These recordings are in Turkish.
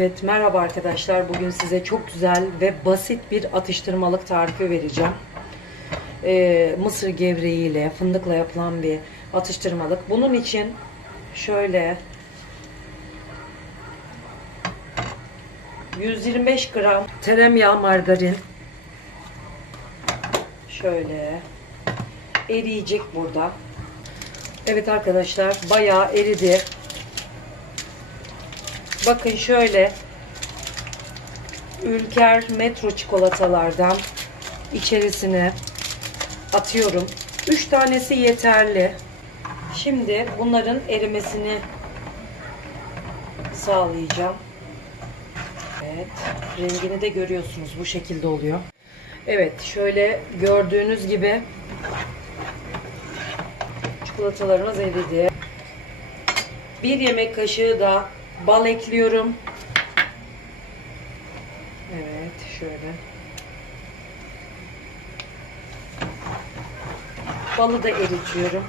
Evet merhaba arkadaşlar. Bugün size çok güzel ve basit bir atıştırmalık tarifi vereceğim. Ee, mısır gevreğiyle, fındıkla yapılan bir atıştırmalık. Bunun için şöyle 125 gram tereyağı margarin şöyle eriyecek burada. Evet arkadaşlar bayağı eridi. Bakın şöyle Ülker Metro çikolatalardan içerisine atıyorum. 3 tanesi yeterli. Şimdi bunların erimesini sağlayacağım. Evet. Rengini de görüyorsunuz. Bu şekilde oluyor. Evet. Şöyle gördüğünüz gibi çikolatalarımız eridi. Bir yemek kaşığı da bal ekliyorum. Evet, şöyle. Balı da eritiyorum.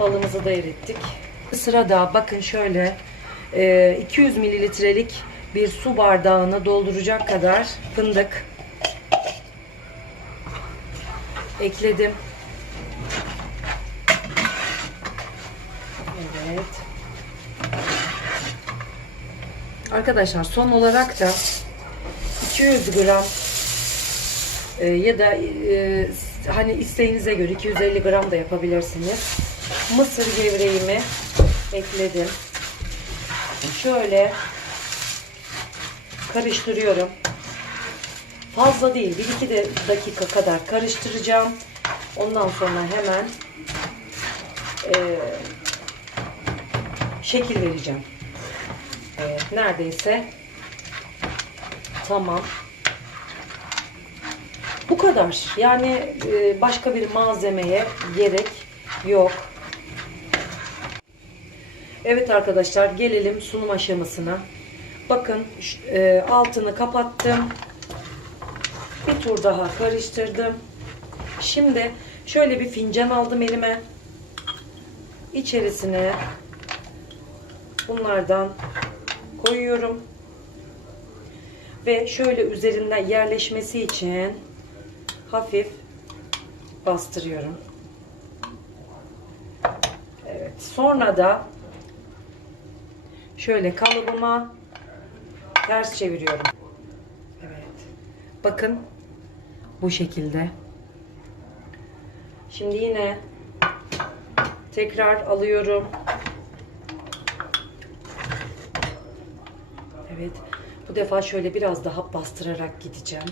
Balımızı da erittik. Sırada bakın şöyle e, 200 mililitrelik bir su bardağına dolduracak kadar fındık ekledim. Evet. Arkadaşlar son olarak da 200 gram e, ya da e, hani isteğinize göre 250 gram da yapabilirsiniz. Mısır gevreğimi ekledim. Şöyle karıştırıyorum. Fazla değil. 1-2 de dakika kadar karıştıracağım. Ondan sonra hemen e, şekil vereceğim. Evet, neredeyse tamam. Bu kadar. Yani e, başka bir malzemeye gerek yok. Evet arkadaşlar gelelim sunum aşamasına. Bakın e, altını kapattım. Bir tur daha karıştırdım. Şimdi şöyle bir fincan aldım elime. İçerisine bunlardan koyuyorum. Ve şöyle üzerinden yerleşmesi için hafif bastırıyorum. Evet. Sonra da şöyle kalıbıma ters çeviriyorum. Evet. Bakın bu şekilde. Şimdi yine tekrar alıyorum. Evet. Bu defa şöyle biraz daha bastırarak gideceğim.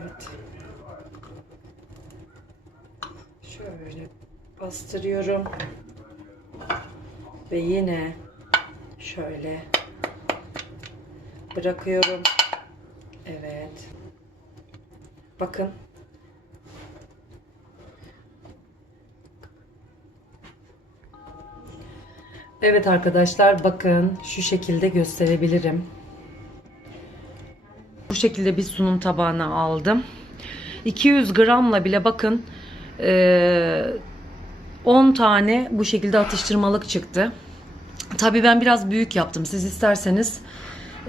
Evet. Şöyle bastırıyorum. Ve yine şöyle bırakıyorum. Evet. Bakın. Evet arkadaşlar bakın şu şekilde gösterebilirim. Bu şekilde bir sunum tabağına aldım. 200 gramla bile bakın 10 tane bu şekilde atıştırmalık çıktı. Tabii ben biraz büyük yaptım. Siz isterseniz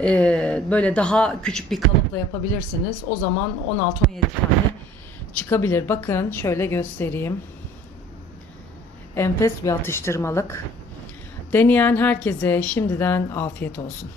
e, böyle daha küçük bir kalıpla yapabilirsiniz. O zaman 16-17 tane çıkabilir. Bakın şöyle göstereyim. Enfes bir atıştırmalık. Deneyen herkese şimdiden afiyet olsun.